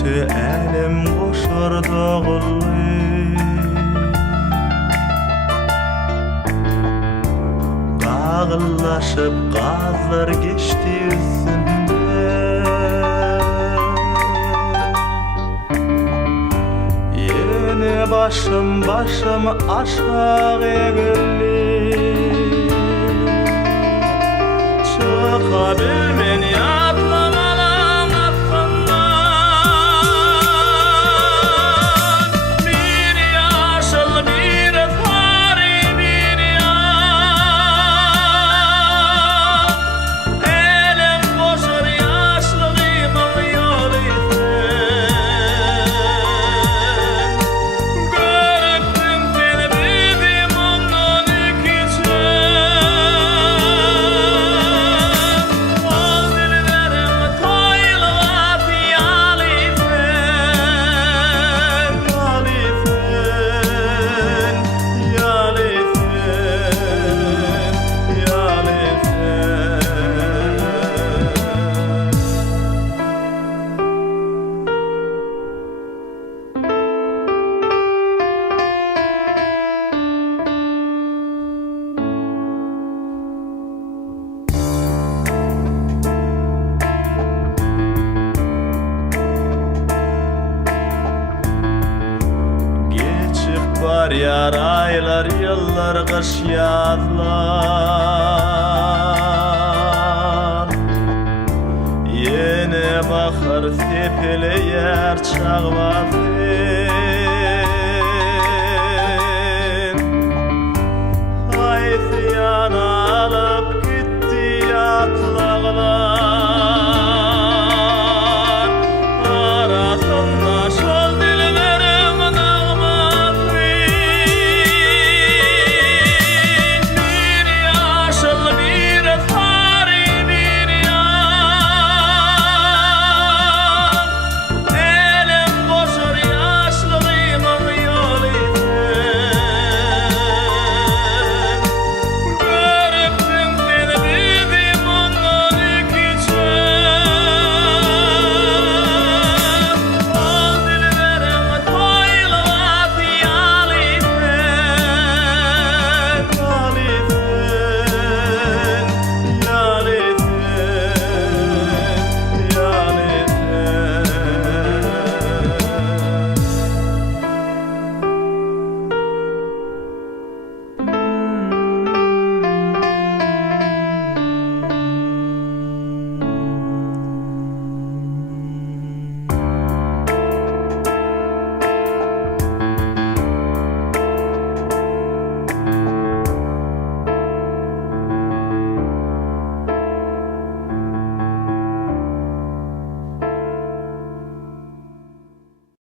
Ötü elim koşur doğullu. Dağıllaşıp gazlar geçti üstünde. Yeni başım aşağı eğildi. Çıkabilmen yatlamalan aklından. Bir yaşıl bir fari bir yan. Elim boşur yaşlığımın yol isen. Görüktüm seni bildim onun ikiçen. Var yar aylar, yıllar, kış yazlar. Yine bakır tepeli yer çağ var.